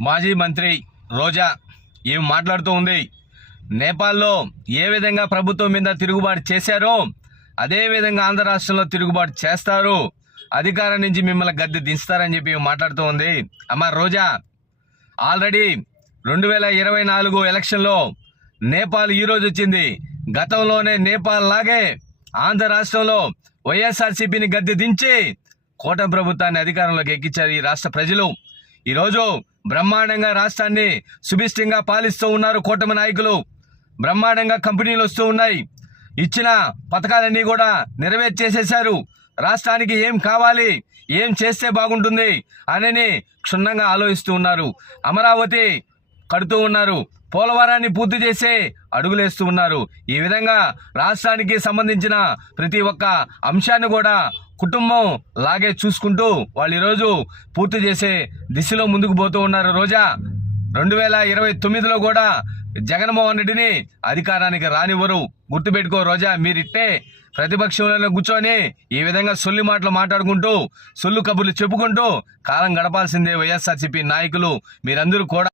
మాజీ మంత్రి రోజా ఏం మాట్లాడుతూ ఉంది? నేపాల్లో ఏ విధంగా ప్రభుత్వం మీద తిరుగుబాటు చేశారో అదేవిధంగా ఆంధ్ర రాష్ట్రంలో తిరుగుబాటు చేస్తారు అధికారం నుంచి మిమ్మల్ని గద్దె దించుతారని చెప్పి మాట్లాడుతూ ఉంది? అమ్మ రోజా ఆల్రెడీ రెండు వేల ఇరవై నాలుగు ఎలక్షన్లో నేపాల్ ఈరోజు వచ్చింది. గతంలోనే నేపాల్ లాగే ఆంధ్ర రాష్ట్రంలో వైఎస్ఆర్సీపీని గద్దె దించి కూటమి ప్రభుత్వాన్ని అధికారంలోకి ఎక్కించారు ఈ రాష్ట్ర ప్రజలు. ఈరోజు బ్రహ్మాండంగా రాష్ట్రాన్ని సుభిష్టంగా పాలిస్తూ ఉన్నారు కూటమి నాయకులు. బ్రహ్మాండంగా కంపెనీలు వస్తూ ఉన్నాయి. ఇచ్చిన పథకాలన్నీ కూడా నెరవేర్చేసేశారు. రాష్ట్రానికి ఏం కావాలి ఏం చేస్తే బాగుంటుంది అని క్షుణ్ణంగా ఆలోచిస్తూ ఉన్నారు. అమరావతి కడుతూ ఉన్నారు. పోలవరాన్ని పూర్తి చేసే అడుగులేస్తూ ఉన్నారు. ఈ విధంగా రాష్ట్రానికి సంబంధించిన ప్రతి ఒక్క అంశాన్ని కూడా కుటుంబం లాగే చూసుకుంటూ వాళ్ళు ఈరోజు పూర్తి చేసే దిశలో ముందుకు పోతూ ఉన్నారు. రోజా రెండు వేల ఇరవై తొమ్మిదిలో కూడా జగన్మోహన్ రెడ్డిని అధికారానికి రానివ్వరు. గుర్తుపెట్టుకో రోజా మీరిట్టే ప్రతిపక్షంలో కూర్చొని ఈ విధంగా సొల్లి మాటలు మాట్లాడుకుంటూ సొల్లు కబుర్లు చెప్పుకుంటూ కాలం గడపాల్సిందే వైఎస్ఆర్సీపీ నాయకులు. మీరందరూ కూడా